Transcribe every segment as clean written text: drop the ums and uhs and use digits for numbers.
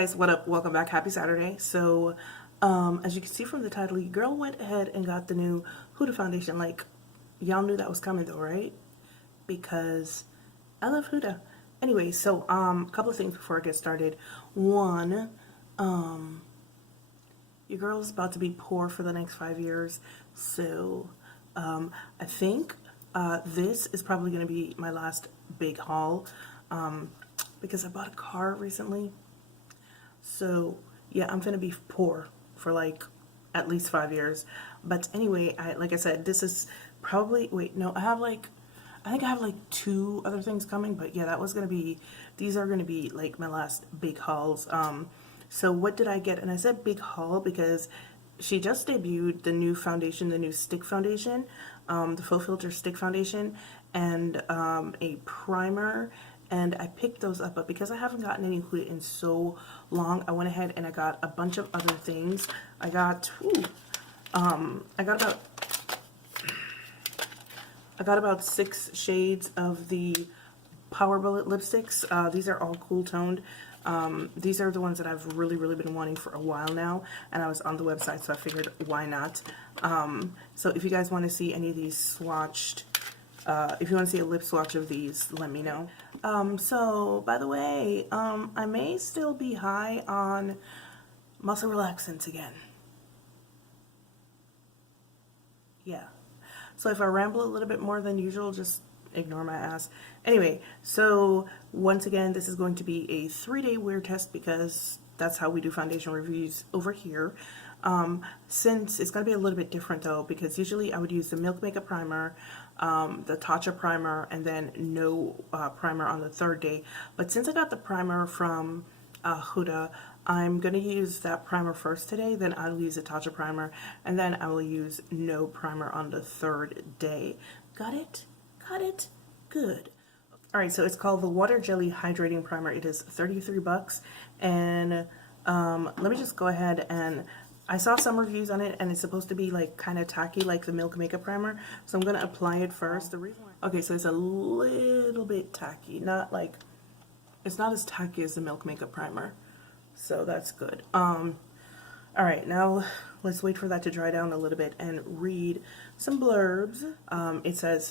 guys, what up? Welcome back. Happy Saturday. So, as you can see from the title, your girl went ahead and got the new Huda foundation. Like, y'all knew that was coming though, right? Because I love Huda. Anyway, so, a couple of things before I get started. One, your girl is about to be poor for the next 5 years. So, I think, this is probably going to be my last big haul. Because I bought a car recently. So yeah, I'm gonna be poor for like at least 5 years. But anyway, like I said, this is probably, wait, no, I think I have like 2 other things coming, but yeah, these are gonna be like my last big hauls. So what did I get? And I said big haul because she just debuted the new foundation, the new stick foundation, the Faux Filtr stick foundation, and a primer. And I picked those up, but because I haven't gotten any Huda in so long, I went ahead and I got a bunch of other things. I got about 6 shades of the Power Bullet lipsticks. These are all cool toned. These are the ones that I've really been wanting for a while now, and I was on the website, so I figured why not. So if you guys want to see any of these swatched, if you want to see a lip swatch of these, let me know. So, by the way, I may still be high on muscle relaxants again. Yeah. So if I ramble a little bit more than usual, just ignore my ass. Anyway, so once again, this is going to be a 3-day wear test because that's how we do foundation reviews over here. Since it's going to be a little bit different though, because usually I would use the Milk Makeup Primer, the Tatcha primer, and then no primer on the 3rd day. But since I got the primer from Huda, I'm going to use that primer first today, then I'll use the Tatcha primer, and then I will use no primer on the 3rd day. Got it? Got it? Good. Alright, so it's called the Water Jelly Hydrating Primer. It is 33 bucks, and let me just go ahead and I saw some reviews on it, and it's supposed to be like kind of tacky like the Milk Makeup Primer, so I'm going to apply it first. Okay, so it's a little bit tacky, not like, it's not as tacky as the Milk Makeup Primer, so that's good. Alright, now let's wait for that to dry down a little bit and read some blurbs. It says,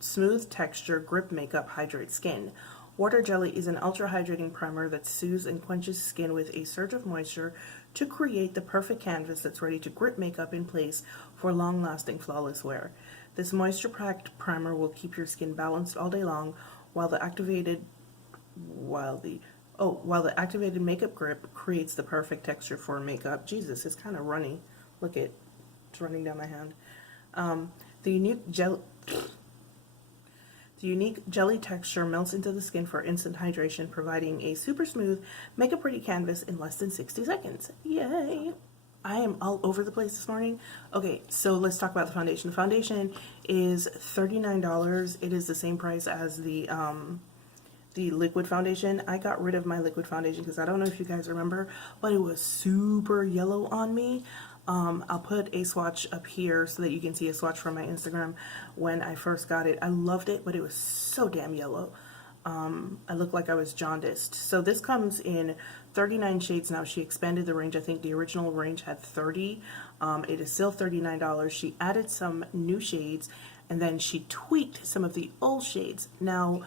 smooth texture, grip makeup, hydrates skin. Water Jelly is an ultra hydrating primer that soothes and quenches skin with a surge of moisture to create the perfect canvas that's ready to grip makeup in place for long-lasting flawless wear. This moisture-packed primer will keep your skin balanced all day long while the activated makeup grip creates the perfect texture for makeup. Jesus, it's kind of runny. Look it, it's running down my hand. The unique jelly texture melts into the skin for instant hydration, providing a super smooth, make a pretty canvas in less than 60 seconds. Yay! I am all over the place this morning. Okay, so let's talk about the foundation. The foundation is $39. It is the same price as the liquid foundation. I got rid of my liquid foundation because I don't know if you guys remember, but it was super yellow on me. I'll put a swatch up here so that you can see a swatch from my Instagram when I first got it. I loved it, but it was so damn yellow. I looked like I was jaundiced. So this comes in 39 shades now. She expanded the range. I think the original range had 30. It is still $39. She added some new shades, and then she tweaked some of the old shades. Now,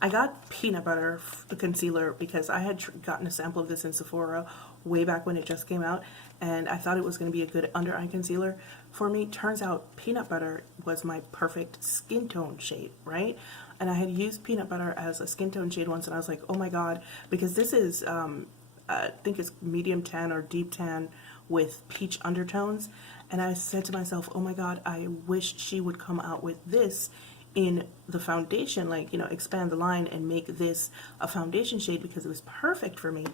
I got peanut butter, the concealer, because I had gotten a sample of this in Sephora way back when it just came out, and I thought it was going to be a good under eye concealer for me. Turns out peanut butter was my perfect skin tone shade, right? And I had used peanut butter as a skin tone shade once, and I was like, oh my god, because this is, I think it's medium tan or deep tan with peach undertones, and I said to myself, oh my god, I wish she would come out with this in the foundation, like, you know, expand the line and make this a foundation shade, because it was perfect for me.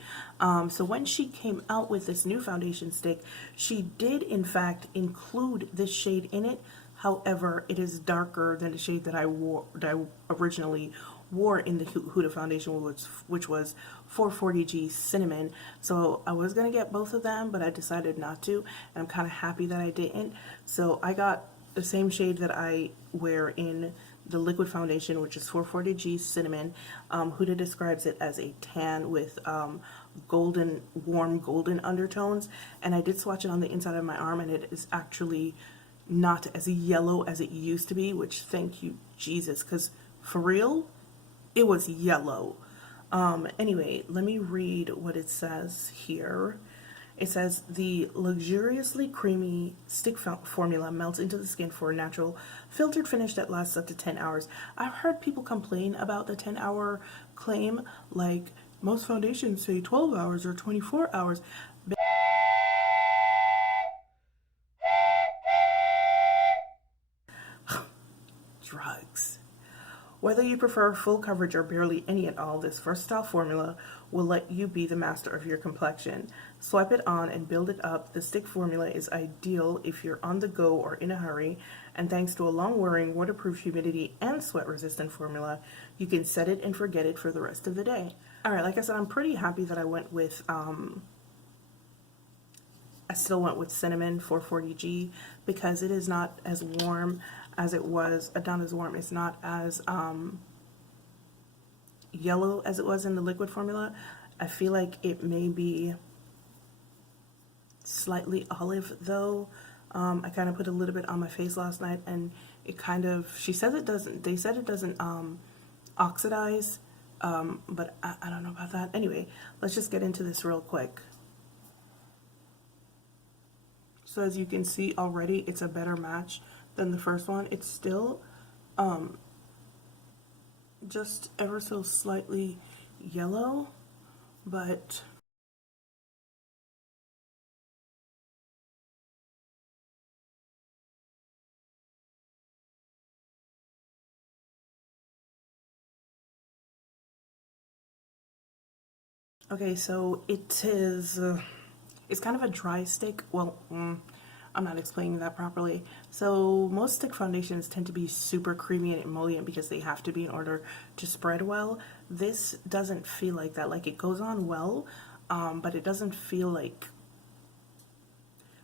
So when she came out with this new foundation stick, she did in fact include this shade in it. However, it is darker than the shade that I originally wore in the Huda foundation, which was 440G Cinnamon. So I was gonna get both of them, but I decided not to, and I'm kind of happy that I didn't. So I got the same shade that I wear in the liquid foundation, which is 440G Cinnamon. Huda describes it as a tan with golden, warm golden undertones, and I did swatch it on the inside of my arm, and it is actually not as yellow as it used to be, which thank you Jesus, because for real it was yellow. Anyway, let me read what it says here. It says the luxuriously creamy stick formula melts into the skin for a natural filtered finish that lasts up to 10 hours. I've heard people complain about the 10-hour claim, like most foundations say 12 hours or 24 hours. Drugs. Whether you prefer full coverage or barely any at all, this versatile formula will let you be the master of your complexion. Swipe it on and build it up. The stick formula is ideal if you're on the go or in a hurry, and thanks to a long-wearing, waterproof, humidity, and sweat-resistant formula, you can set it and forget it for the rest of the day. Alright, like I said, I'm pretty happy that I went with, I still went with Cinnamon 440G because it is not as warm as it was, not as warm, it's not as yellow as it was in the liquid formula. I feel like it may be slightly olive though. I kind of put a little bit on my face last night, and it kind of, they said it doesn't oxidize, but I don't know about that. Anyway, let's just get into this real quick. So as you can see already, it's a better match than the first one. It's still just ever so slightly yellow, but okay, so it is, it's kind of a dry stick. Well, I'm not explaining that properly. So most stick foundations tend to be super creamy and emollient because they have to be in order to spread well. This doesn't feel like that. Like, it goes on well, but it doesn't feel like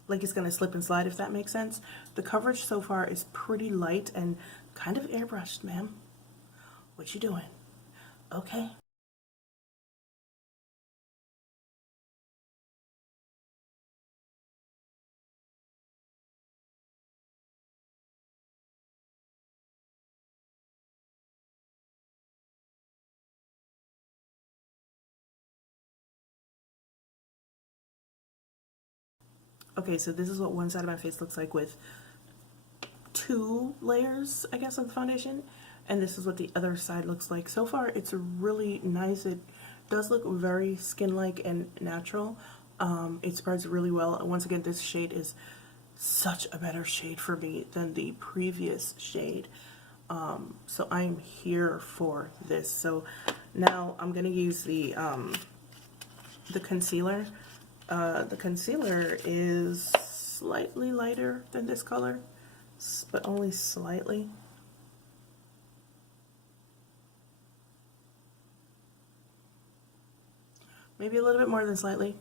it's gonna slip and slide, if that makes sense. The coverage so far is pretty light and kind of airbrushed, ma'am. What you doing? Okay. Okay, so this is what one side of my face looks like with 2 layers, I guess, of the foundation, and this is what the other side looks like. So far, it's really nice. It does look very skin-like and natural. It spreads really well. And once again, this shade is such a better shade for me than the previous shade. So I'm here for this. So now I'm gonna use the concealer. The concealer is slightly lighter than this color, but only slightly. Maybe a little bit more than slightly.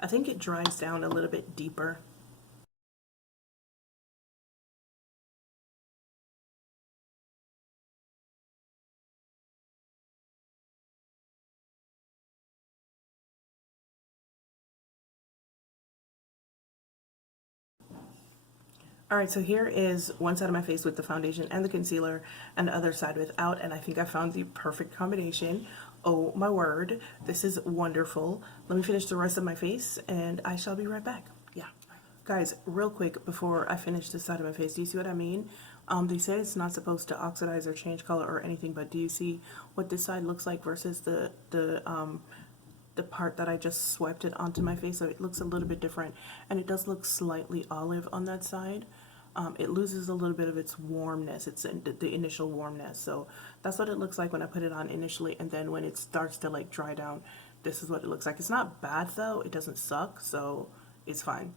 I think it dries down a little bit deeper. Alright, so here is one side of my face with the foundation and the concealer, and the other side without, and I think I found the perfect combination. Oh my word, this is wonderful. Let me finish the rest of my face, and I shall be right back. Yeah. Guys, real quick before I finish this side of my face, do you see what I mean? They say it's not supposed to oxidize or change color or anything, but do you see what this side looks like versus the part that I just swiped it onto my face? So it looks a little bit different, and it does look slightly olive on that side. It loses a little bit of its warmness, it's the initial warmness. So that's what it looks like when I put it on initially, and then when it starts to like dry down, this is what it looks like. It's not bad though, it doesn't suck, so it's fine.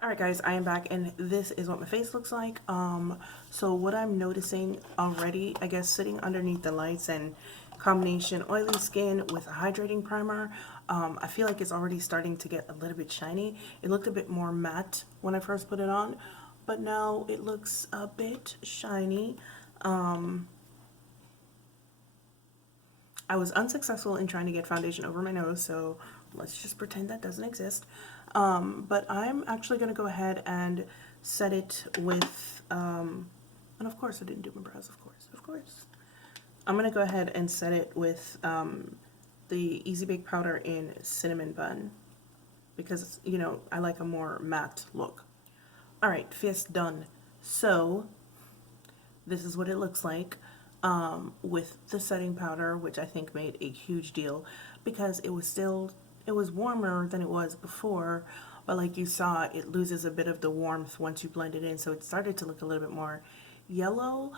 Alright guys, I am back, and this is what my face looks like. So what I'm noticing already, I guess, sitting underneath the lights and combination oily skin with a hydrating primer, I feel like it's already starting to get a little bit shiny. It looked a bit more matte when I first put it on, but now it looks a bit shiny. I was unsuccessful in trying to get foundation over my nose, so let's just pretend that doesn't exist. But I'm actually going to go ahead and set it with, and of course I didn't do my brows, of course. I'm going to go ahead and set it with the Easy Bake Powder in Cinnamon Bun, because, you know, I like a more matte look. Alright, face done. So, this is what it looks like with the setting powder, which I think made a huge deal because it was warmer than it was before, but like you saw, it loses a bit of the warmth once you blend it in, so it started to look a little bit more yellow.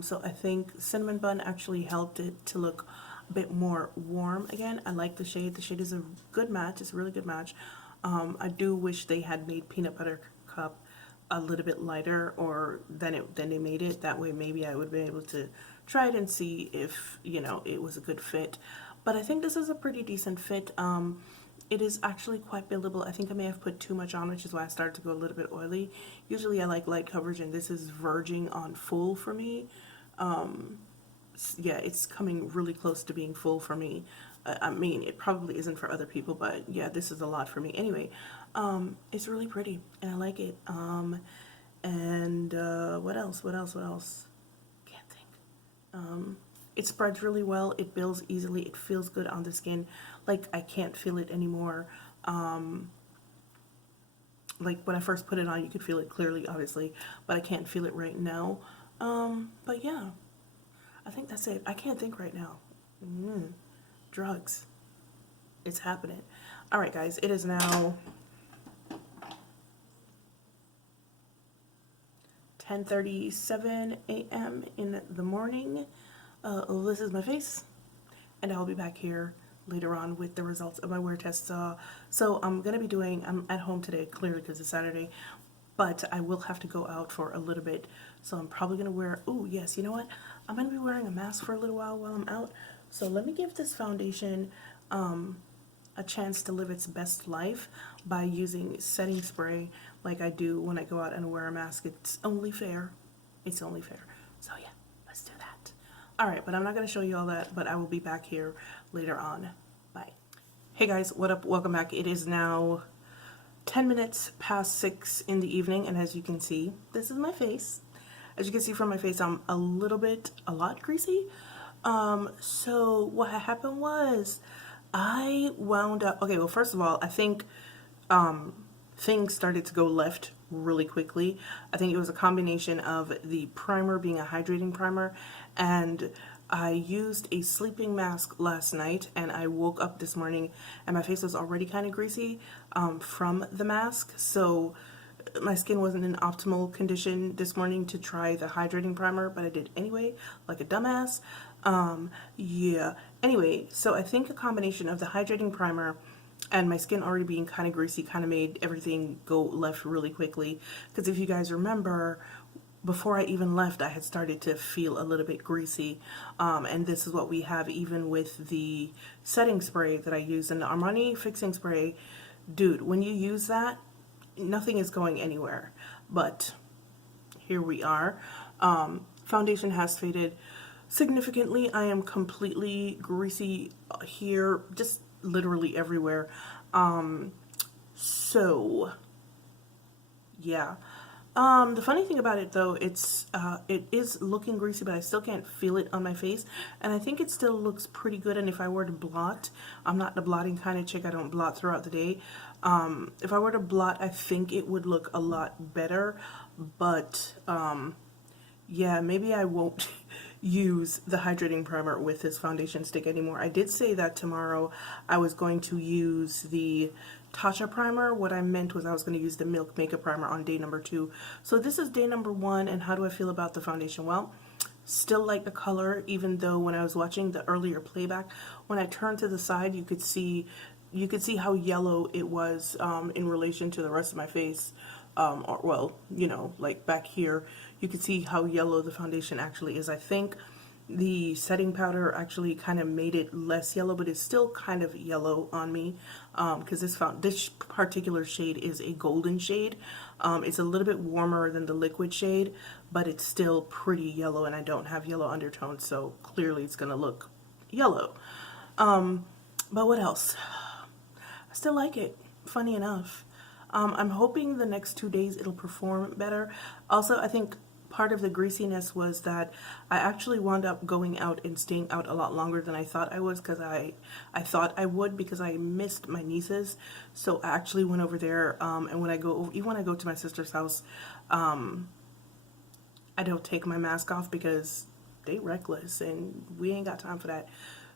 So I think Cinnamon Bun actually helped it to look a bit more warm again. I like the shade. The shade is a good match. It's a really good match. I do wish they had made Peanut Butter Cup a little bit lighter or than they made it. That way maybe I would be able to try it and see if, you know, it was a good fit. But I think this is a pretty decent fit. It is actually quite buildable. I think I may have put too much on, which is why I started to go a little bit oily. Usually I like light coverage, and this is verging on full for me. Yeah, it's coming really close to being full for me. I mean, it probably isn't for other people, but yeah, this is a lot for me. Anyway, it's really pretty, and I like it. And what else? Can't think. It spreads really well. It builds easily. It feels good on the skin. Like, I can't feel it anymore. Like, when I first put it on, you could feel it clearly, obviously, but I can't feel it right now. But yeah, I think that's it. I can't think right now. Drugs. It's happening. All right, guys, it is now 10:37 a.m. in the morning. This is my face, and I'll be back here later on with the results of my wear test. So I'm at home today, clearly because it's Saturday, but I will have to go out for a little bit. So I'm probably going to wear, oh yes, you know what? I'm going to be wearing a mask for a little while I'm out. So let me give this foundation a chance to live its best life by using setting spray like I do when I go out and wear a mask. It's only fair. It's only fair. So yeah, let's do that. All right, but I'm not going to show you all that, but I will be back here later on. Bye. Hey guys, what up? Welcome back. It is now 10 minutes past 6 in the evening, and as you can see, this is my face. As you can see from my face, I'm a lot greasy. So what happened was I wound up, okay, well, first of all, I think things started to go left really quickly. I think it was a combination of the primer being a hydrating primer, and I used a sleeping mask last night, and I woke up this morning and my face was already kind of greasy from the mask. So my skin wasn't in optimal condition this morning to try the hydrating primer, but I did anyway, like a dumbass. Yeah. Anyway, so I think a combination of the hydrating primer and my skin already being kind of greasy kind of made everything go left really quickly. Because if you guys remember, before I even left, I had started to feel a little bit greasy. And this is what we have even with the setting spray that I use. And the Armani fixing spray, dude, when you use that, nothing is going anywhere. But here we are. Foundation has faded significantly. I am completely greasy here, just literally everywhere. So yeah. The funny thing about it though, it is looking greasy, but I still can't feel it on my face, and I think it still looks pretty good. And if I were to blot, I'm not the blotting kind of chick. I don't blot throughout the day. If I were to blot, I think it would look a lot better, but yeah, maybe I won't use the hydrating primer with this foundation stick anymore. I did say that tomorrow I was going to use the Tatcha primer. What I meant was I was going to use the Milk Makeup Primer on day number 2. So this is day number 1, and how do I feel about the foundation? Well, still like the color, even though when I was watching the earlier playback, when I turned to the side, you could see how yellow it was in relation to the rest of my face. Or, well, you know, like back here, you can see how yellow the foundation actually is. I think the setting powder actually kind of made it less yellow, but it's still kind of yellow on me because this particular shade is a golden shade. It's a little bit warmer than the liquid shade, but it's still pretty yellow, and I don't have yellow undertones, so clearly it's going to look yellow. But what else? I still like it, funny enough. I'm hoping the next 2 days it'll perform better. Also, I think part of the greasiness was that I actually wound up going out and staying out a lot longer than I thought I was, because I thought I would, because I missed my nieces. So I actually went over there, and when I go, even when I go to my sister's house, I don't take my mask off because they reckless and we ain't got time for that.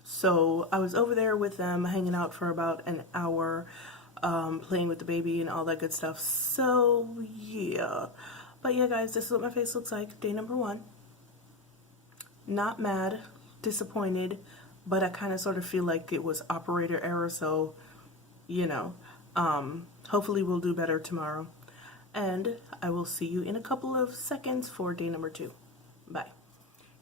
So I was over there with them, hanging out for about an hour, playing with the baby and all that good stuff. So yeah. But yeah, guys, this is what my face looks like. Day number 1. Not mad, disappointed, but I kind of sort of feel like it was operator error. So, you know, hopefully we'll do better tomorrow. And I will see you in a couple of seconds for day number 2. Bye.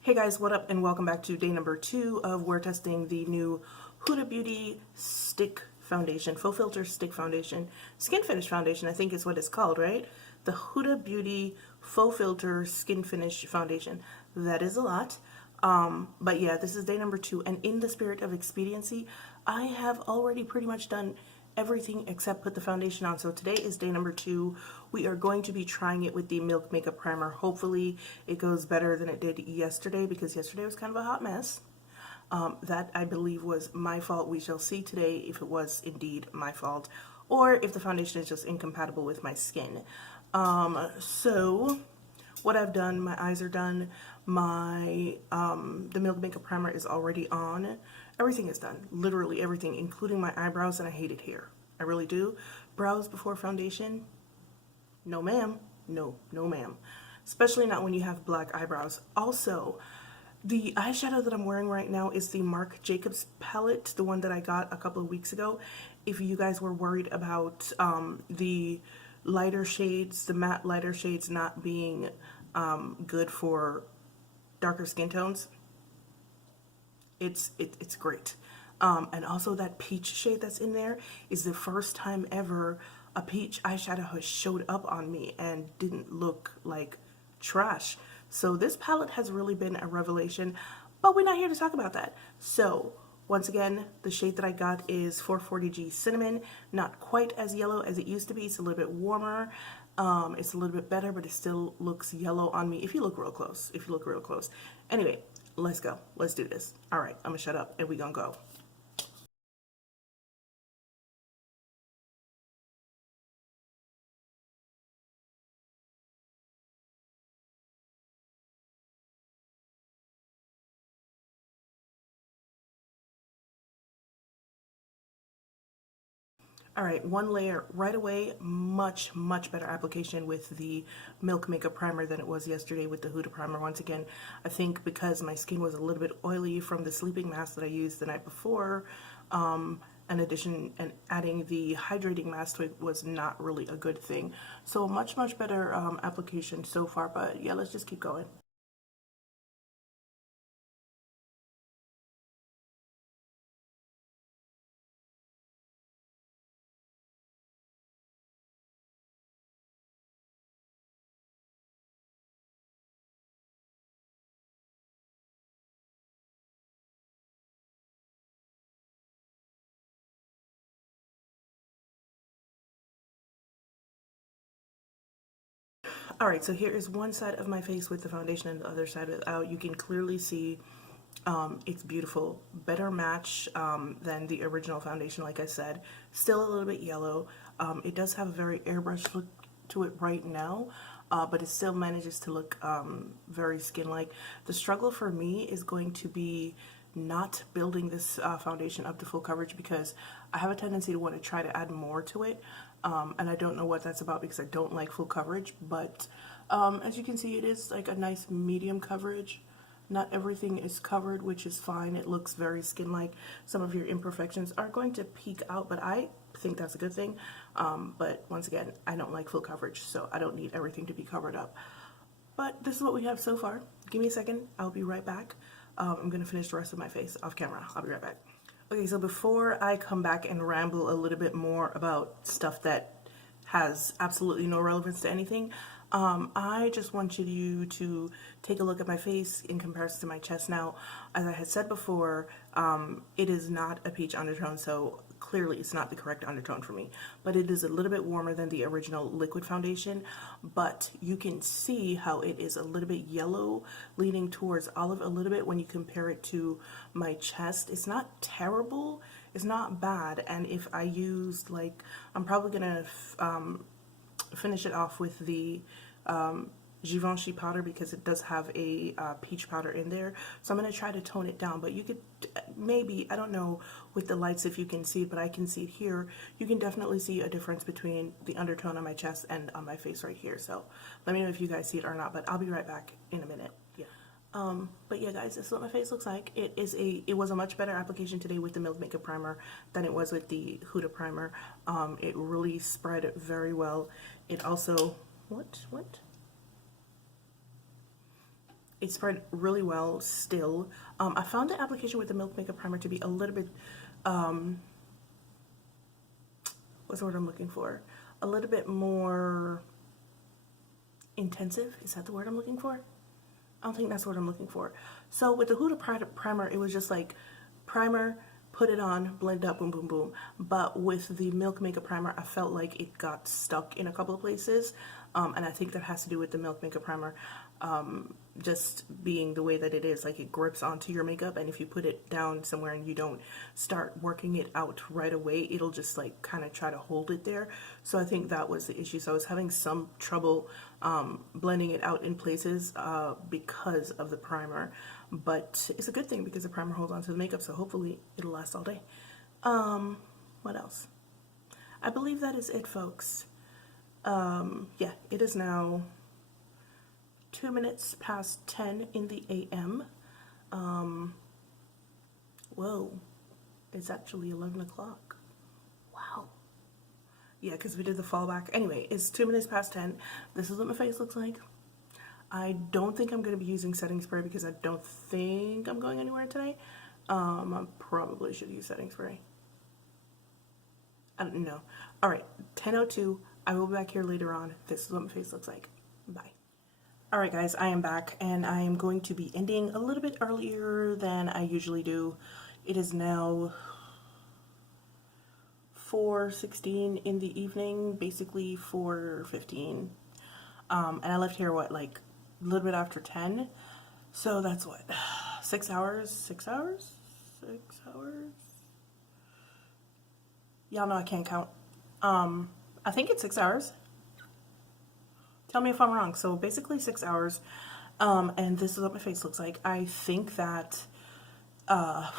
Hey guys, what up, and welcome back to day number 2 of we're testing the new Huda Beauty Stick Foundation, Faux Filtr Stick Foundation, Skin Finish Foundation, I think is what it's called, right? The Huda Beauty Faux Filtr Skin Finish Foundation. That is a lot. But yeah, this is day number 2, and in the spirit of expediency, I have already pretty much done everything except put the foundation on. So today is day number 2. We are going to be trying it with the Milk Makeup Primer. Hopefully it goes better than it did yesterday, because yesterday was kind of a hot mess. That I believe was my fault. We shall see today if it was indeed my fault, or if the foundation is just incompatible with my skin. So what I've done, my eyes are done, my the Milk Makeup Primer is already on. Everything is done, literally everything, including my eyebrows, and I hate it here. I really do. Brows before foundation? No ma'am. No ma'am. Especially not when you have black eyebrows. Also, the eyeshadow that I'm wearing right now is the Marc Jacobs palette, the one that I got a couple of weeks ago. If you guys were worried about the lighter shades, the matte lighter shades not being good for darker skin tones, it's great. And also that peach shade that's in there is the first time ever a peach eyeshadow has showed up on me and didn't look like trash. So this palette has really been a revelation, but we're not here to talk about that. So once again, the shade that I got is 440G Cinnamon. Not quite as yellow as it used to be. It's a little bit warmer. It's a little bit better, but it still looks yellow on me if you look real close. Anyway, let's go. Let's do this. All right, I'm gonna shut up and we gonna go. All right, one layer right away, much better application with the Milk Makeup Primer than it was yesterday with the Huda Primer. Once again, I think because my skin was a little bit oily from the sleeping mask that I used the night before, in addition, and adding the hydrating mask to it was not really a good thing. So much better application so far, but yeah, let's just keep going. All right, so here is one side of my face with the foundation and the other side without. You can clearly see it's beautiful. Better match than the original foundation, like I said. Still a little bit yellow. It does have a very airbrushed look to it right now, but it still manages to look very skin-like. The struggle for me is going to be not building this foundation up to full coverage, because I have a tendency to want to try to add more to it. And I don't know what that's about, because I don't like full coverage, but as you can see, it is like a nice medium coverage. Not everything is covered, which is fine. It looks very skin-like. Some of your imperfections are going to peek out, but I think that's a good thing. But once again, I don't like full coverage, so I don't need everything to be covered up. But this is what we have so far. Give me a second. I'll be right back. I'm going to finish the rest of my face off camera. I'll be right back. Okay, so before I come back and ramble a little bit more about stuff that has absolutely no relevance to anything, I just want you to take a look at my face in comparison to my chest. Now, as I had said before, it is not a peach undertone, so clearly it's not the correct undertone for me, but it is a little bit warmer than the original liquid foundation. But you can see how it is a little bit yellow, leaning towards olive a little bit when you compare it to my chest. It's not terrible, it's not bad. And if I used, like, I'm probably gonna finish it off with the Givenchy powder, because it does have a peach powder in there, so I'm going to try to tone it down. But you could maybe, I don't know with the lights if you can see it, but I can see it here. You can definitely see a difference between the undertone on my chest and on my face right here. So let me know if you guys see it or not, but I'll be right back in a minute. Yeah. But yeah, guys, this is what my face looks like. It was a much better application today with the Milk Makeup Primer than it was with the Huda Primer. It really spread very well. It also, it spread really well still. I found the application with the Milk Makeup Primer to be a little bit, what's the word I'm looking for? A little bit more intensive. Is that the word I'm looking for? I don't think that's what I'm looking for. So with the Huda Primer, it was just like primer, put it on, blend up, boom, boom, boom. But with the Milk Makeup Primer, I felt like it got stuck in a couple of places. And I think that has to do with the Milk Makeup Primer just being the way that it is. Like, it grips onto your makeup, and if you put it down somewhere and you don't start working it out right away, it'll just like kind of try to hold it there. So I think that was the issue. So I was having some trouble blending it out in places because of the primer. But it's a good thing because the primer holds onto the makeup, so hopefully it'll last all day. What else? I believe that is it, folks. Yeah, it is now 2 minutes past 10 in the AM. Whoa, it's actually 11 o'clock. Wow. Yeah, because we did the fallback. Anyway, it's 2 minutes past 10. This is what my face looks like. I don't think I'm going to be using setting spray because I don't think I'm going anywhere today. I probably should use setting spray. I don't know. Alright, 10:02. I will be back here later on. This is what my face looks like. Bye. Alright guys, I am back, and I am going to be ending a little bit earlier than I usually do. It is now 4:16 in the evening, basically 4:15. And I left here, what, like a little bit after 10? So that's what, 6 hours? 6 hours? 6 hours? Y'all know I can't count. I think it's 6 hours. Tell me if I'm wrong. So basically 6 hours. And this is what my face looks like. I think that, I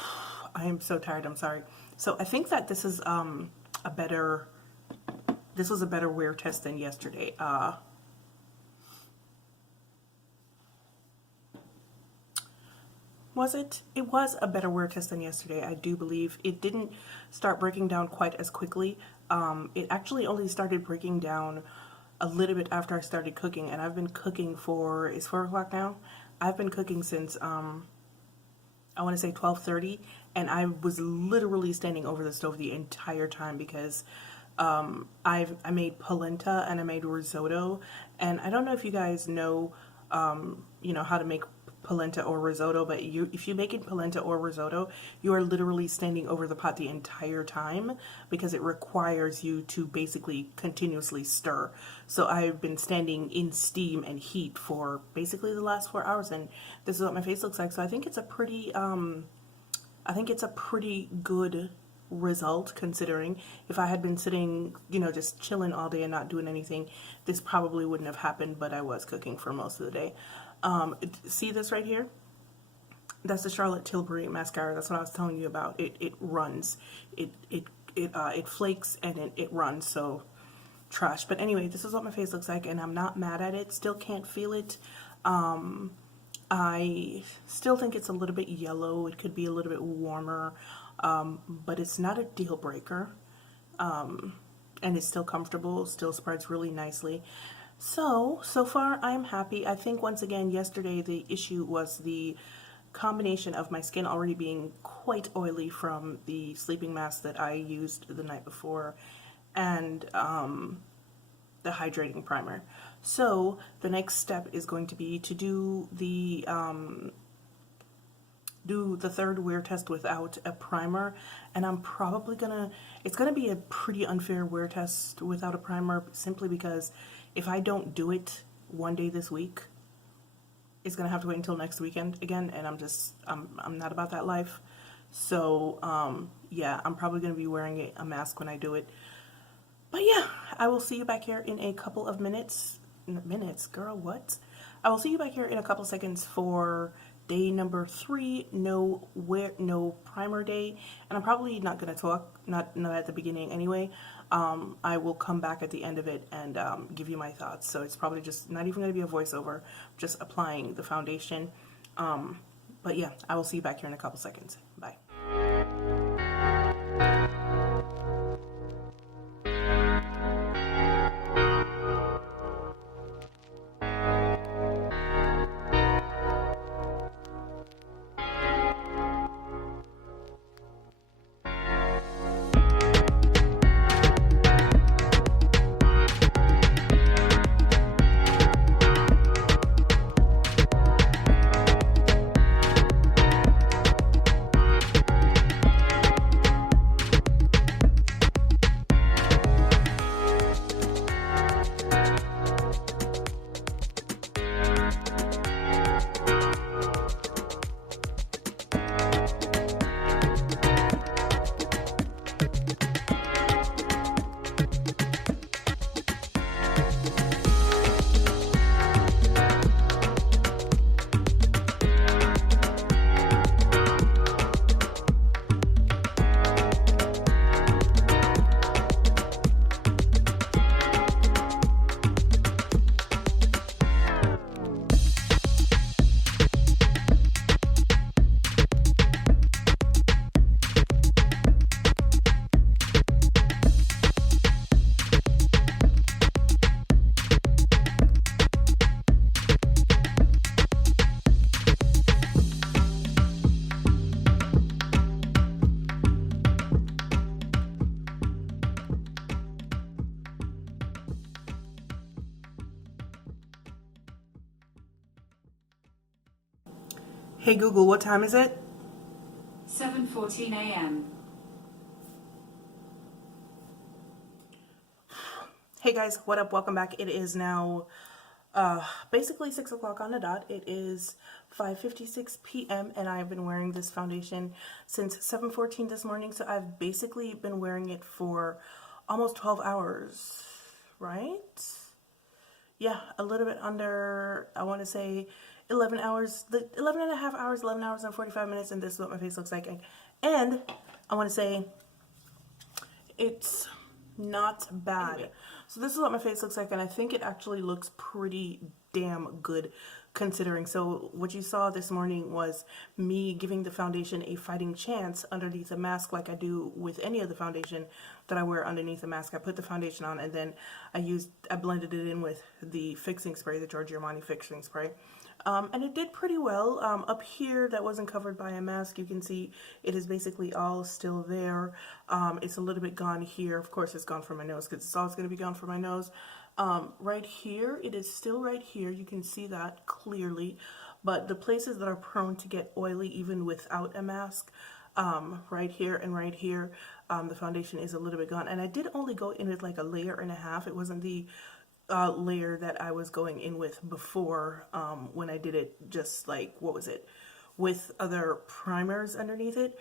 am so tired, I'm sorry. So I think that this is, this was a better wear test than yesterday. Was it? It was a better wear test than yesterday, I do believe. It didn't start breaking down quite as quickly. It actually only started breaking down a little bit after I started cooking, and I've been cooking for, it's 4 o'clock now? I've been cooking since, I want to say 12:30, and I was literally standing over the stove the entire time because I made polenta and I made risotto, and I don't know if you guys know, you know, how to make polenta or risotto, but if you make it polenta or risotto, you are literally standing over the pot the entire time because it requires you to basically continuously stir. So I've been standing in steam and heat for basically the last 4 hours, and this is what my face looks like. So I think it's a pretty good result, considering if I had been sitting, you know, just chilling all day and not doing anything, this probably wouldn't have happened, but I was cooking for most of the day. See this right here? That's the Charlotte Tilbury mascara. That's what I was telling you about. It runs. It flakes and it runs, so trash. But anyway, this is what my face looks like, and I'm not mad at it. Still can't feel it. I still think it's a little bit yellow. It could be a little bit warmer, but it's not a deal breaker. And it's still comfortable, still spreads really nicely. So far I'm happy. I think once again yesterday the issue was the combination of my skin already being quite oily from the sleeping mask that I used the night before, and the hydrating primer. So the next step is going to be to do the third wear test without a primer, and I'm probably gonna, it's gonna be a pretty unfair wear test without a primer, simply because if I don't do it one day this week, it's gonna have to wait until next weekend again, and I'm not about that life. So yeah, I'm probably gonna be wearing a mask when I do it. But yeah, I will see you back here in a couple of minutes. Minutes, girl, what? I will see you back here in a couple seconds for day number 3, no primer day. And I'm probably not gonna talk, not at the beginning anyway. I will come back at the end of it and give you my thoughts. So it's probably just not even gonna be a voiceover, just applying the foundation. But yeah, I will see you back here in a couple seconds. Bye. Hey Google, what time is it? 7:14 a.m. Hey guys, what up? Welcome back. It is now basically 6 o'clock on the dot. It is 5:56 p.m. and I've been wearing this foundation since 7:14 this morning. So I've basically been wearing it for almost 12 hours, right? Yeah, a little bit under, I want to say 11 hours, 11 and a half hours, 11 hours and 45 minutes, and this is what my face looks like. And I want to say it's not bad. Anyway. So this is what my face looks like, and I think it actually looks pretty damn good considering. So what you saw this morning was me giving the foundation a fighting chance underneath a mask, like I do with any of the foundation that I wear underneath the mask. I put the foundation on, and then I blended it in with the fixing spray, the Giorgio Armani fixing spray. And it did pretty well. Up here, that wasn't covered by a mask. You can see it is basically all still there. It's a little bit gone here. Of course, it's gone from my nose because it's always going to be gone from my nose. Right here, it is still right here. You can see that clearly. But the places that are prone to get oily even without a mask, right here and right here, the foundation is a little bit gone. And I did only go in with like a layer and a half. It wasn't the layer that I was going in with before when I did it, just like, what was it, with other primers underneath it.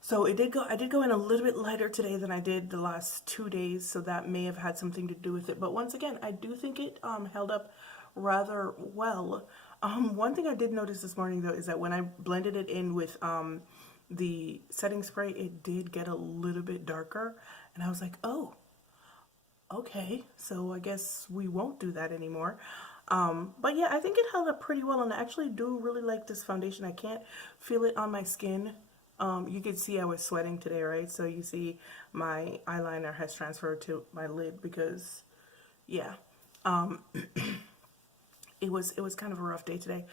So I did go in a little bit lighter today than I did the last 2 days, so that may have had something to do with it. But once again, I do think it held up rather well. One thing I did notice this morning though is that when I blended it in with the setting spray, it did get a little bit darker, and I was like, oh, okay, so I guess we won't do that anymore. But yeah, I think it held up pretty well, and I actually do really like this foundation. I can't feel it on my skin. You could see I was sweating today, right? So you see my eyeliner has transferred to my lid because, yeah, it was kind of a rough day today.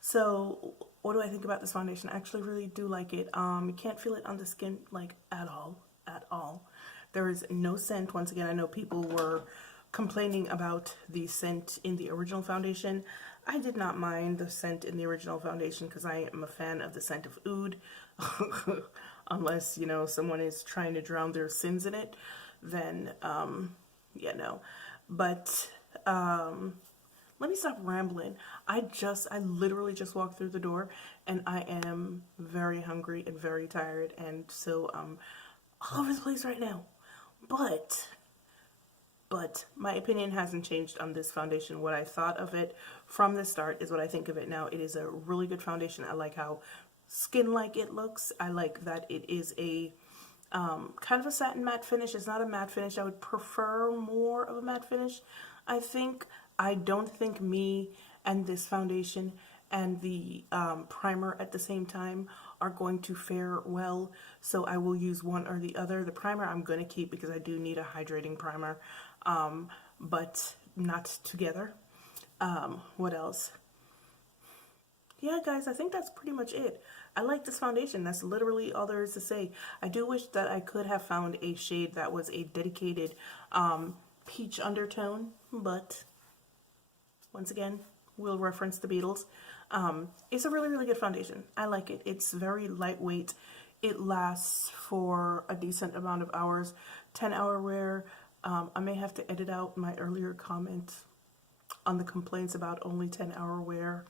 So what do I think about this foundation? I actually really do like it. You can't feel it on the skin like at all. There is no scent. Once again, I know people were complaining about the scent in the original foundation. I did not mind the scent in the original foundation because I am a fan of the scent of oud. Unless, you know, someone is trying to drown their sins in it, then, yeah, no. But, let me stop rambling. I literally just walked through the door and I am very hungry and very tired, and so I'm all over the place right now. But my opinion hasn't changed on this foundation. What I thought of it from the start is what I think of it now. It is a really good foundation. I like how skin-like it looks. I like that it is a kind of a satin matte finish. It's not a matte finish. I would prefer more of a matte finish. I don't think me and this foundation and the primer at the same time are going to fare well, so I will use one or the other. The primer I'm going to keep because I do need a hydrating primer, but not together. What else? Yeah, guys, I think that's pretty much it. I like this foundation. That's literally all there is to say. I do wish that I could have found a shade that was a dedicated peach undertone, but once again, we'll reference the Beatles. It's a really, really good foundation. I like it. It's very lightweight. It lasts for a decent amount of hours. 10-hour wear. I may have to edit out my earlier comment on the complaints about only 10-hour wear.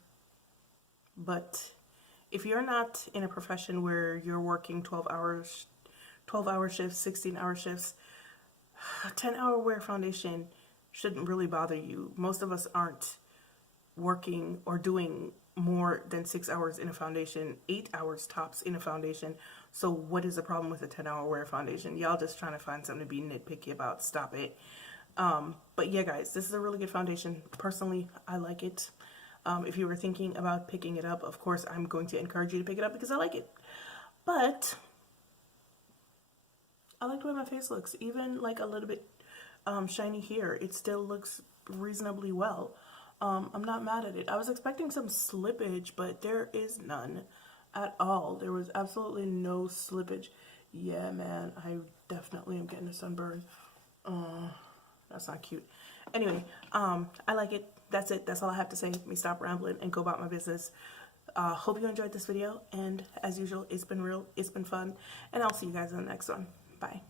But if you're not in a profession where you're working 12-hour shifts, 16-hour shifts, 10-hour wear foundation shouldn't really bother you. Most of us aren't working or doing more than 6 hours in a foundation, 8 hours tops in a foundation. So what is the problem with a 10-hour wear foundation? Y'all just trying to find something to be nitpicky about. Stop it. But yeah, guys, this is a really good foundation. Personally, I like it. If you were thinking about picking it up, of course, I'm going to encourage you to pick it up because I like it. But I like the way my face looks. Even like a little bit shiny here, it still looks reasonably well. I'm not mad at it. I was expecting some slippage, but there is none at all. There was absolutely no slippage. Yeah, man, I definitely am getting a sunburn. That's not cute. Anyway, I like it. That's it. That's all I have to say. Let me stop rambling and go about my business. Hope you enjoyed this video, and as usual, it's been real, it's been fun, and I'll see you guys in the next one. Bye.